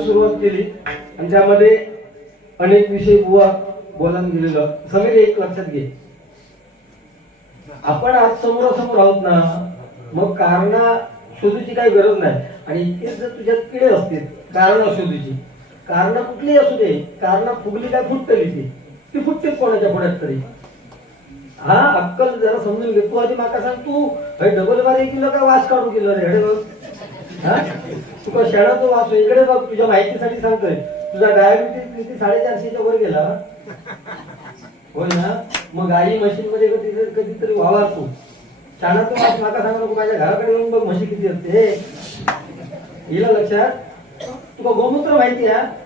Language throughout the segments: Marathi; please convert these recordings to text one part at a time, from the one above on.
सुरुवात केली आणि त्यामध्ये अनेक विषय बुवा बोलायला गेलेलं. सगळे एक लक्षात घे. आपण आज समोरासमोर आहोत ना मग कारण शोधूची काही गरज नाही. आणि इतकेच जर तुझ्यात किडे असतील कारण शोधूची. कारण कुठली असू दे कारण फुगली काय फुटतली ती. ती फुटते कोणाच्या पुढ्यात तरी. हा अक्कल जरा समजून घे. तू आधी माका सांग तू हे डबल बारी केलं का वास काढून गेलो रे? हेडे हा? तुका शेळा तो वास इकडे बघ तुझ्या माहितीसाठी सांगतोय. तुझा डायबिटीस किती साडेचारशेच्या वर गेला होय ना? मग गाई मशीन मध्ये कधी कधीतरी वावर तू. शाळा तो वास माका सांगा नको माझ्या घराकडे येऊन बघ म्हशी किती असते. हिला लक्षात? तुका गोमूत्र माहिती आहे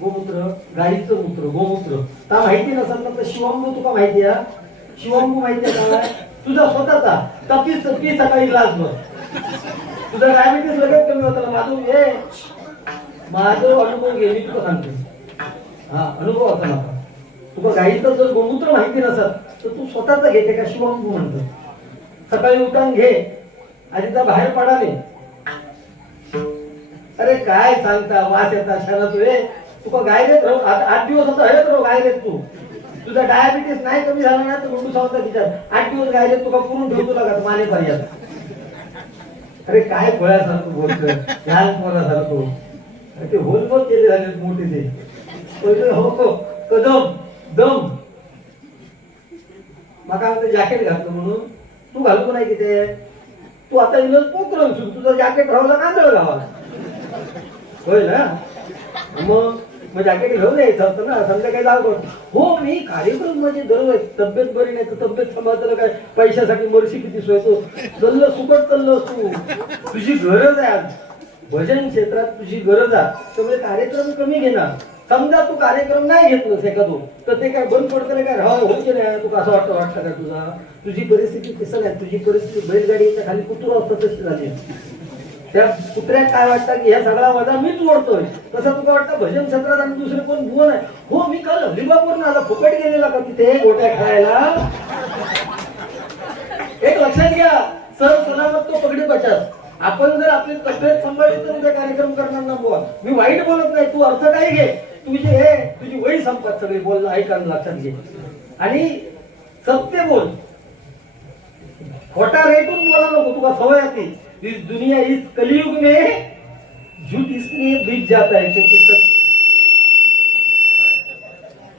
गोमूत्र गाईचं मूत्र गोमूत्र. ता माहिती नसेल ना तर शिवंबू तुका माहिती आहे शिवंबू माहिती आहे काय तुझा स्वतःचा. तपीस ती सकाळी ग्लास भर तुझा डायबिटीस लगेच कमी होता माझं हे माझं अनुभव घे मी तुला सांगते. हा अनुभव असा नका तुका गाईचं जर गोमूत्र माहिती नसत तर तू स्वतःच घेते का शिवंबू म्हणतो. सकाळी उठान घे. आणि त्या बाहेर पडाले. अरे काय सांगता? वास येता शहरात तू हे तुका गाय देत राहू आठ दिवस आता हेच राहू गाय देत तू. तुझा डायबिटीस नाही कमी झाला ना तर गुंडू सांगता विचार. आठ दिवस गाय देत तुका पुरून ठेवतो लागत माने पर्यंत अरे काय गोळ्यासारखं बोलतोय? लहान पोरासारखं अरे ते होल बोल केले झाले मोठे ते. होतो हो हो कदम दम. मका आता जॅकेट घातलं म्हणून. तू घालतो नाही तिथे. तू आता इलोज पोकरण सुन तुझं जॅकेट राहला कांदळ गावाला. होय ना? मग मग जॅकेट घेऊन यायचं होतं ना संध्याकाळी जाऊ हो मी कार्यक्रम म्हणजे दरवेळेस तब्येत बरी नाही तर तब्येत सांभाळताना काय पैशासाठी मरशी किती सोयतो चाललं सुकट चाललं तू तुझी गरज आहे आज. भजन क्षेत्रात तुझी गरज आहे. त्यामुळे कार्यक्रम कमी घेणार. समजा तू कार्यक्रम नाही घेतलंस एखादो तर ते काय बंद पडतं काय? राह होते नाही तुका असं वाटतं वाटतं का तुझा? तुझी परिस्थिती कसं नाही. तुझी परिस्थिती बैलगाडीच्या खाली कुत्र असतं तशी झाली. त्या कुत्र्यात काय वाटतं की ह्या सगळा वजा मीच ओढतोय तसं तुला वाटतं भजन सत्रात आणि दुसरे कोण भुवन आहे हो मी काल हरिबापूर आला. फुकट गेलेला का तिथे? गोट्या खायला. एक लक्षात घ्या. सर सलामत तो पगडी बचास. आपण जर आपली तब्येत सांभाळली तर उद्या कार्यक्रम करणार ना बुवा. मी वाईट बोलत नाही. तू अर्थ काय घे. तुझी हे तुझी वही संपत सगळी. बोल ऐका लक्षात घे. आणि सत्य बोल. खोटा रेटून बोला नको. तुला सवय आहे इस दुनिया इस कलयुग में झूठ इसलिए बीत जाता है क्योंकि सच।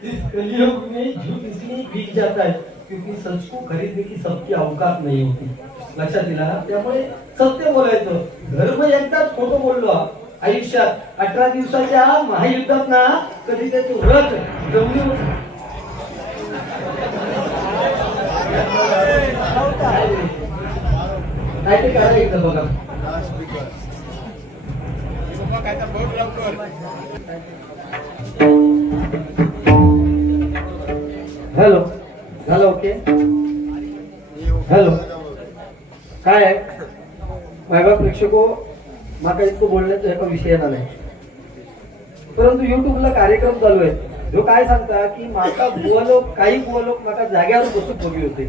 इस कलयुग में झूठ इसलिए बीत जाता है क्योंकि सच को खरीदने की सबकी अवकात नहीं होती। लक्षात दिला ना त्यामुळे सत्य बोलायचं। धर्म एकदाच खोटं बोललो. आयुष्यात अठरा दिवसाच्या महायुद्धात ना कधी त्याचे व्रत जमली जमिनीवर काय बघा. हॅलो झालं ओके? हॅलो काय आहे? माझ्या प्रेक्षको माका इतकं बोलण्याचा एका विषय येणार नाही. परंतु युट्यूबला कार्यक्रम चालू आहे जो काय सांगता की माका बुवा लोक काही बुवा लोक माका जाग्यावर बसून बघी होते.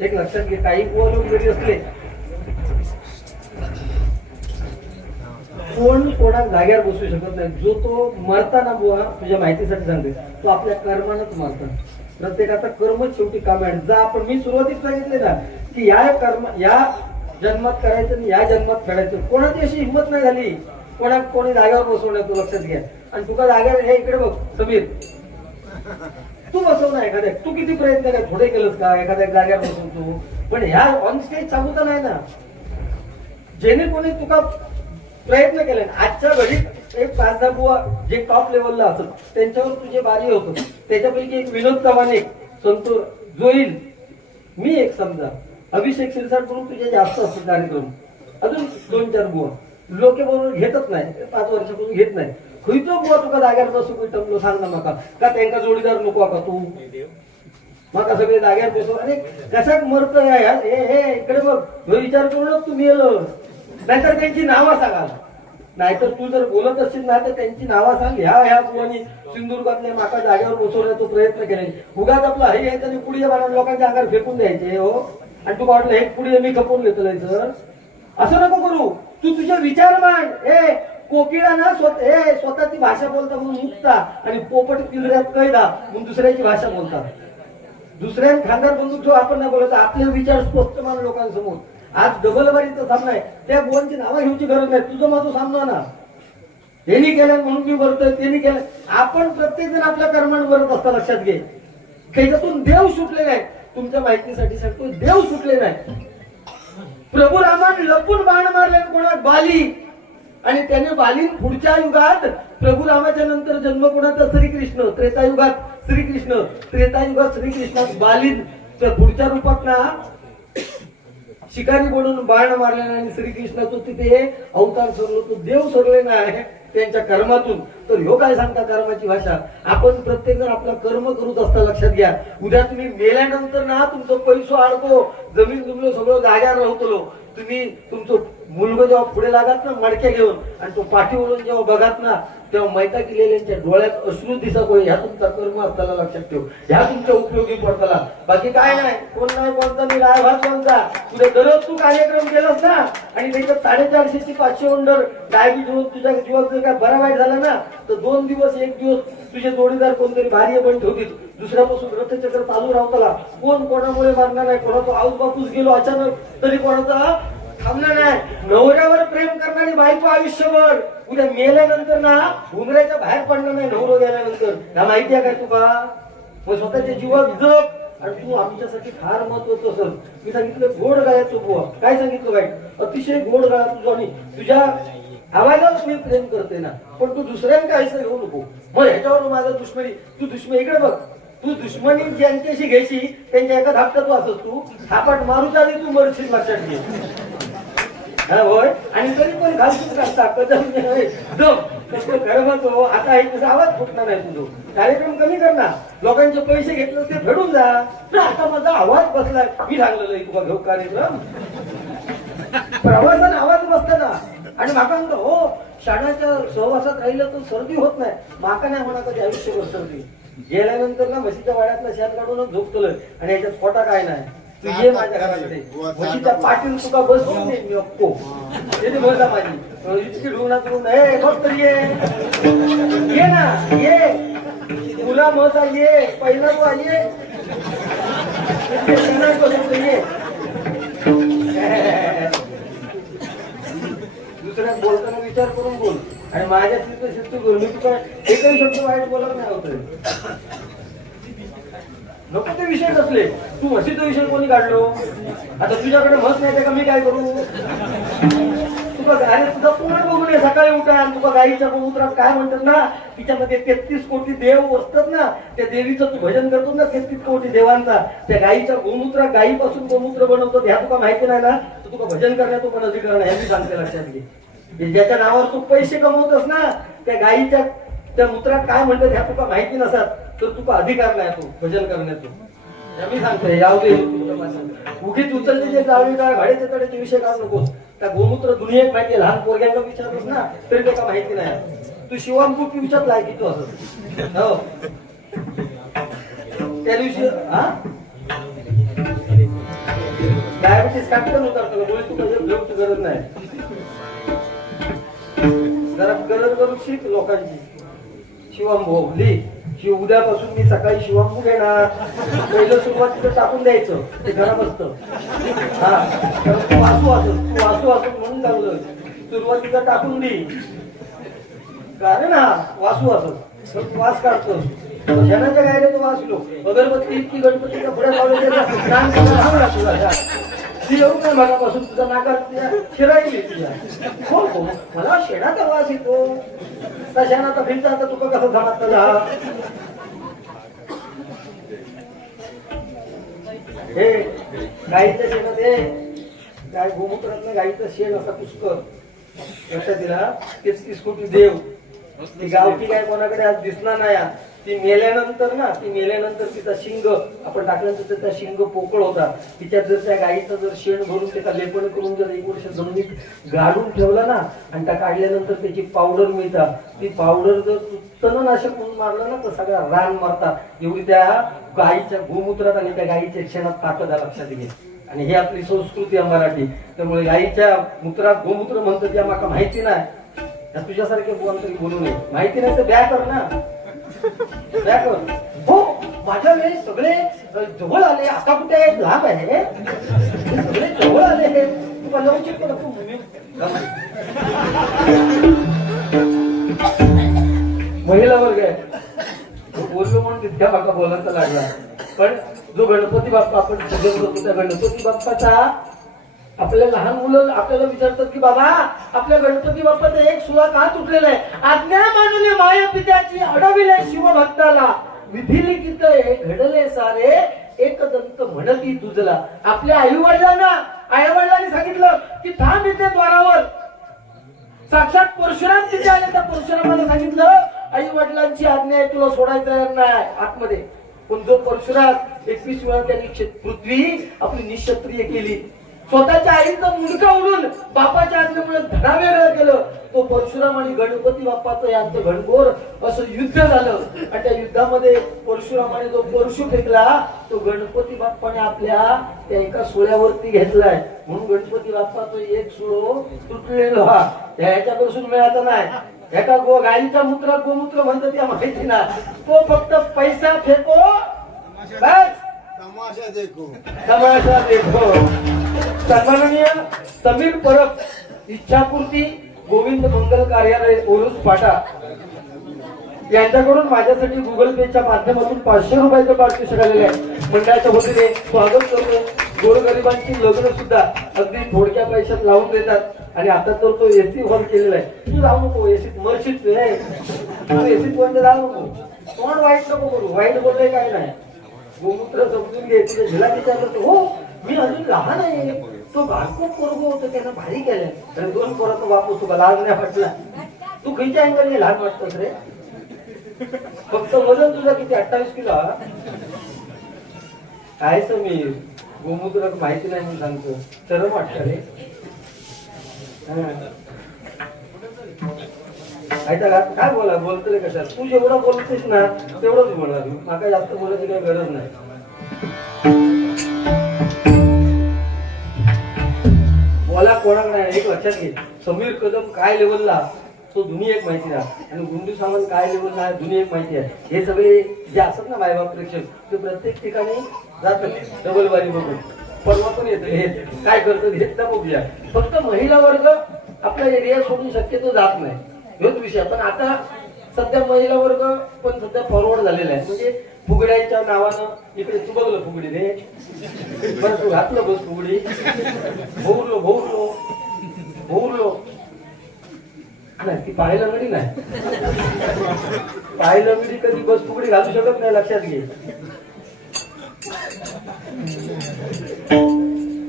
एक लक्षात घे काही बुवा लोक जरी असले कोण कोणा जाग्यावर बसू शकत नाही. जो तो मरताना बुवा तुझ्या माहितीसाठी सांगते तो आपल्या कर्मानच मरतो. प्रत्येकाचा कर्मच शेवटी काम आहे. जा आपण मी सुरुवातीत सांगितले ना की या कर्म या जन्मात करायचं आणि या जन्मात फेडायचं. कोणाची अशी हिंमत नाही झाली. कोणा कोणी जाग्यावर तू लक्षात घ्या आणि तुका जागेवर हे इकडे बघ समीर. तू बसव ना एखाद्या तू किती प्रयत्न काय थोडे केलंस का? एखाद्या जागेवर बसवतो तू. पण ह्या ऑन स्टेज सांगू तर नाही ना. जेणे कोणी तुका प्रयत्न केले. आजच्या घडीत एक पाच दहा बुवा जे टॉप लेवलला असत त्यांच्यावर तुझे बारी होत. त्याच्यापैकी एक विनोद चव्हाणे संतोष जोईल. मी एक समजा. अभिषेक शिरसाट करून तुझे जास्त असतात कार्यक्रम अजून दोन चार बुवा. लोक बरोबर घेतच नाही. पाच वर्षापासून घेत नाही. खंयचो बुवा तुका जाग्यार बसू टमलो सांग ना माका. का त्यांका जोडीदार नको का तू? माका सगळे जाग्यार बसू आणि कशाक मरत हे हे इकडे बघ. विचार करूनच तुम्ही येलो. नाहीतर त्यांची नावं सांगा. नाहीतर तू जर बोलत असशील ना तर त्यांची नावं सांग. ह्या ह्या बुवानी सिंधुदुर्गातल्या माका जागेवर बसवण्याचा प्रयत्न केले उगाच आपला हे आहे त्यांनी पुढे बाळा लोकांच्या अंगावर फेकून द्यायचे हो? आणि तू वाटलं हे पुढे मी खपून घेतलंय सर असं नको करू. तू तुझे विचार मांड. ए कोकिळा ना स्वत हे स्वतःची भाषा बोलता म्हणून मुक्ता आणि पोपट पिंजऱ्यात कैदा म्हणून दुसऱ्याची भाषा बोलतात दुसऱ्या खांद्यात बंदूक जो आपण नाही बोलत. आपले विचार स्पष्ट मान लोकांसमोर. आज डबल बारीचा सामना आहे. त्या गोवांची नावं घेऊची गरज नाही. तुझं माझं सामना ना त्यांनी केलं म्हणून मी भरतोय त्यांनी केलं आपण प्रत्येक जण आपल्या कर्मांड भरत असता लक्षात घे. त्याच्यातून देव सुटले नाही तुमच्या माहितीसाठी सांगतो देव सुटले नाही प्रभू रामान लपून बाण मारले कोणात बाली? आणि त्याने बालीन पुढच्या युगात प्रभू रामाच्या नंतर जन्म कोणाचा? श्रीकृष्ण. त्रेतायुगात श्रीकृष्ण. त्रेतायुगात श्रीकृष्णात बालीन. पुढच्या रूपात ना शिकारी बनून बाण मारले आणि श्रीकृष्णाचं तिथे अवतार सरलो तो देव सरले आहे त्यांच्या कर्मातून. तर ह्यो काय सांगता कर्माची भाषा? आपण प्रत्येक जण आपला कर्म करत असता लक्षात घ्या. उद्या तुम्ही मेल्यानंतर ना तुमचं पैसो अडको जमीन तुमचं सगळं जाग्यावर राहतलो. तुम्ही तुमचं मुलगा जेव्हा पुढे लागात ना मडक्या घेऊन आणि तो पाठी वळून जेव्हा बघात ना तेव्हा मैता केलेल्यांच्या डोळ्यात अश्रू दिसत होय ह्या तुमचा कर्म असताना लक्षात ठेव. ह्या तुमच्या उपयोगी पडताला बाकी काय नाही. कोण नाही कोणता मी लाय भात कोणता तुझे दररोज तू कार्यक्रम केलास ना आणि त्याच्यात साडेचारशेची पाचशे ओंडर अंडर डायबिटीज तुझ्या जीवात जर काय बरा वाईट झाला ना तर दोन दिवस एक दिवस तुझे जोडीदार कोणतरी भारी पण ठेवतील. दुसऱ्यापासून रथचक्र चालू राहताला कोण कोणामुळे मारणार नाही कोणाचा आऊस बापूस गेलो अचानक तरी कोणाचा थांबणार नाही. नवऱ्यावर प्रेम करणारी बायको आयुष्यभर. उद्या मेल्यानंतर ना उमऱ्याच्या बाहेर पडणार नाही नवरो गेल्यानंतर ना माहिती आहे काय तुका? मग स्वतःच्या जीवात जप आणि तू आमच्यासाठी फार महत्वाचं असेल. मी सांगितलं गोड गायचं बुवा. काय सांगितलं काय अतिशय गोड गाळा तुझा आणि तुझ्या आवाजावर मी प्रेम करते ना. पण तू दुसऱ्यांका आयुष्य घेऊ नको. मग ह्याच्यावर माझा दुश्मनी तू दुश्मन इकडे बघ. तू दुश्मनी ज्यांच्याशी घ्यायची त्यांच्या एका धापटात तू असत तू. थापाट मारूच्या आधी तू मरशील लक्षात घे हा होय? आणि तरी पण घालतोच असता कदम दम आता हे तुझा आवाज फुटणार आहे तुझं. कार्यक्रम कमी करणार. लोकांचे पैसे घेतले ते फेडून जा. आता माझा आवाज बसलाय मी सांगलेलं आहे तुला घेऊ कार्यक्रम. प्रवासाने आवाज बसता ना आणि माका म्हणतो हो शाळाच्या सहवासात राहिलं तर सर्दी होत नाही. माका नाही होणार कधी आयुष्यभर सर्दी. गेल्यानंतर ना म्हशीच्या वाड्यातला शेत काढूनच झोपतलोय आणि याच्यात फोटा काय नाही. तू ये माझ्या घरामध्ये म्हशीच्या पाठीवर तुका बसवून दे मी अक्को. येते बोलता माझी. इतकी ढुंगण ए बघ तर ये. ये ना ये. तुला मजा ये. पहिला तू तर ये. दुसऱ्या बोलताना विचार करून बोल. आणि माझ्या तिथं शिस्त बोल मी तुला एकही शब्द वाईट बोलत नाही होत. नको ते विषय नसले. तू म्हशीचा विषय कोणी काढलो? आता तुझ्याकडे मत नाही का मी काय करू? तुका अरे तुझा पूर्ण बघून ये सकाळी उठा तुका गाईच्या गोमूत्रात काय म्हणतात ना तिच्यामध्ये तेहतीस कोटी देव असतात ना त्या देवीचं तू भजन करतो ना तेहतीस कोटी देवांचा. त्या गाईच्या गोमूत्र गाईपासून गोमूत्र बनवतो ह्या तुका माहिती नाही ना तर तुका भजन करण्यात पण अधिकार नाही मी सांगते लक्षात घे. ज्याच्या नावावर तू पैसे कमवतस ना त्या गाईच्या त्या मूत्रात काय म्हणतात ह्या तुका माहिती नसतात तर तुका अधिकार नाही तो भजन करण्याचं. मी सांगतोय याव उगीच उचलले जे जाळी काय घाडीचे तड्याचे विषय काढ नकोस त्या गोमूत्र दुनियेत माहिती लहान पोरग्यांना विचारतोस ना तरी त्याचा माहिती नाही. तू शिवांबू विचारलाय की तू असं? हो. त्या दिवशी हा? डायबिटीस काटकन उतरतो मुळे तू कधी घेऊची गरज नाही. जरा गरज करू शिक लोकांची. शिवांभू ली की उद्यापासून मी सकाळी शिवांबू घेणार. पहिलं सुरुवातीचं टाकून द्यायचं. ते गरम असतं. हा. तू वाचू असत तू वाचू असत म्हणून लागलं. सुरुवातीला टाकून दे. कारण हा वासू असत तू वास काढतो शनाच्या गायला तो वाचलो अगरबत्ती इतकी गणपतीच्या पुढे लावलं तुला ती येऊ काय मगापासून तुझा नाकार तुझ्या हो हो. मला शेणाचा वास येतो. त्या शेणाचा फिरता आता तुका कसं झाला तुझा हे गाईच्या शेणात हे गाय गोमूत्रातलं गाईचं शेण असा पुष्कर लक्षात दिला? तीस तीस कोटी देव. ती गावठी काय कोणाकडे आज दिसणार नाही आज. ती मेल्यानंतर ना ती मेल्यानंतर तिचा शिंग आपण टाकल्यानंतर त्याचा शिंग पोकळ होता. तिच्यात जर त्या गाईचं जर शेण भरून त्याचा लेपण करून जर एक वर्ष जमिनीत गाडून ठेवला ना आणि त्या काढल्यानंतर त्याची पावडर मिळतात ती पावडर जर तणनाशक म्हणून मारलं ना तर सगळा रान मारतात एवढी त्या गाईच्या गोमूत्रात आणि त्या गाईच्या शेणात ताकद लक्षात घे आणि ही आपली संस्कृती आहे मराठी. त्यामुळे गाईच्या मूत्रात गोमूत्र म्हणतात त्या माका माहिती नाही. तुझ्यासारखे बोल तरी बोलू नये. माहिती नाही तर ब्या कर ना. हो माझ्या वेळेस सगळे जवळ आले. आता कुठे आहेत? लांब आहे. सगळे जवळ आले. हे तू उचित महिला वर्ग आहे. बोललो म्हणून तितक्या बाका बोलायचा लागला. पण जो गणपती बाप्पा आपण पूजन करतो त्या गणपती बाप्पाचा आपल्या लहान मुलं आपल्याला विचारतात की बाबा आपल्या गणपती बाप्पाचं एक सुळा का तुटलेला आहे? आज्ञा मानून माया पित्याची अडविले शिवभक्ताला. विधी लिखित घडले सारे एक दंत म्हणती तुझला. आपल्या आई वडिलांना आई वडिलांनी सांगितलं की थांब इथे द्वारावर. साक्षात परशुराम तिथे आले त्या परशुरामाला सांगितलं आई वडिलांची आज्ञा आहे तुला सोडायचं नाही. आतमध्ये पण जो परशुराम एकवीस वेळा त्यांनी पृथ्वी आपली निशत्रिय केली. स्वतःच्या आईचं मुलगा उडून बापाच्या आज्ञेमुळे धडावेगळं केलं तो परशुराम आणि गणपती बाप्पाचं यांचं घनघोर असं युद्ध झालं. आणि त्या युद्धामध्ये परशुरामाने जो परशु फेकला तो गणपती बाप्पाने आपल्या त्या एका सोळ्यावरती घेतलाय. म्हणून गणपती बाप्पाचं एक सुळो तुटलेलो. हा ह्याच्यापासून मिळायचा नाही. एका गो गाईच्या मूत्र गोमूत्र म्हणतात त्या माहिती ना तो फक्त पैसा फेको. बस. तमाशा देखो। तमाशा देखो। सन्माननीय समीर परब इच्छापूर्ती गोविंद मंगल कार्यालय ओरुस पाटा. यांच्याकडून माझ्यासाठी गुगल पेच्या माध्यमातून पाचशे रुपयाचं पारितोषिक आलेलं आहे. मंडळाच्या वतीने स्वागत करतो. गोरगरिबांची लग्न सुद्धा अगदी थोडक्या पैशात लावून देतात. आणि आता तर तो एसी हॉल केलेला आहे. तू जाऊ नको एसीत मर्शीत तू एसीत बंद जाऊ नको. कोण वाईट नको करू वाईट बोलले काय नाही. गोमूत्र समजून घ्यायचं झिला विचार करतो? हो मी अजून लहान आहे. तो बारको पोरगो होतो त्यानं भारी केलं. तर दोन पोराचं वापस तुला लहान नाही वाटला. तू खयच्या अँगलने लहान वाटतोस रे? फक्त वजन तुझा किती? अठ्ठावीस किलो काय समीर? गोमूत्र माहिती नाही म्हणून सांगतो शरम वाटत रे. हा. ऐका का? काय बोला बोलतोय कशा तू जेवढं बोलतेस ना तेवढंच बोलणार माका जास्त बोलायची काही गरज नाही. बोला कोणाकडे नाही एक लक्षात घे. समीर कदम काय लेवलला तो दुनी एक माहिती राहा. आणि गुंडू सावंत काय लेवलला आहे? दुनी एक माहिती आहे. हे सगळे जे असतात ना मायबाप प्रेक्षक ते प्रत्येक ठिकाणी जातात. डबल बारी बघून. परवा पण येतं. हे काय करतात हेच ना बघूया. फक्त महिला वर्ग आपला एरिया सोडून शक्यतो जात नाही. हेच विषय पण आता सध्या महिला वर्ग पण सध्या फॉरवर्ड झालेला आहे. म्हणजे फुगड्यांच्या नावानं इकडे चुबगलं फुगडी रे. बरं तू घातलं बस फुगडी. भोवलो भोवलो भोवलो. नाही ती पाहायला मिळी नाही. पाहायला मिळी कधी बस फुगडी घालू शकत नाही लक्षात घे.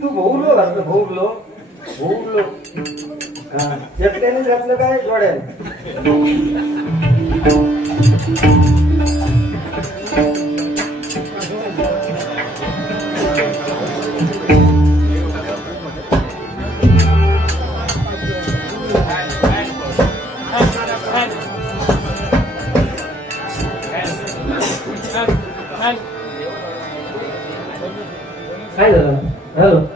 तू भोवलो घातलं भोवलो भोवलो. एकट्याने घातलं काय जोड्याने काय झालं हॅलो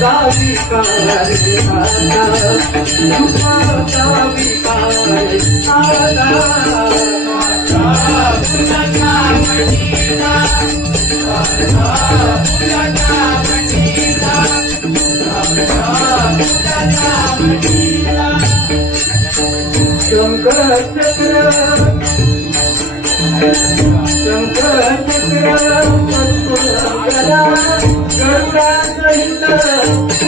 गावी काळे गावी काळे शंकर चक्र शंकर चक्र गंगा सहित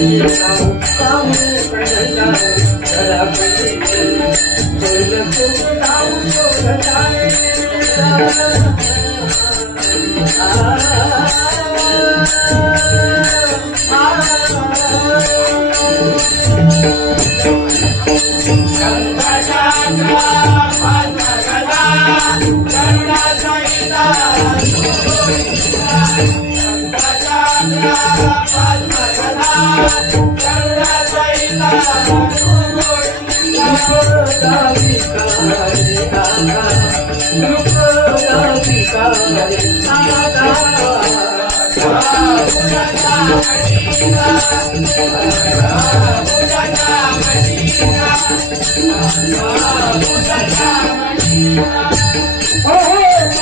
Thank you. Oh,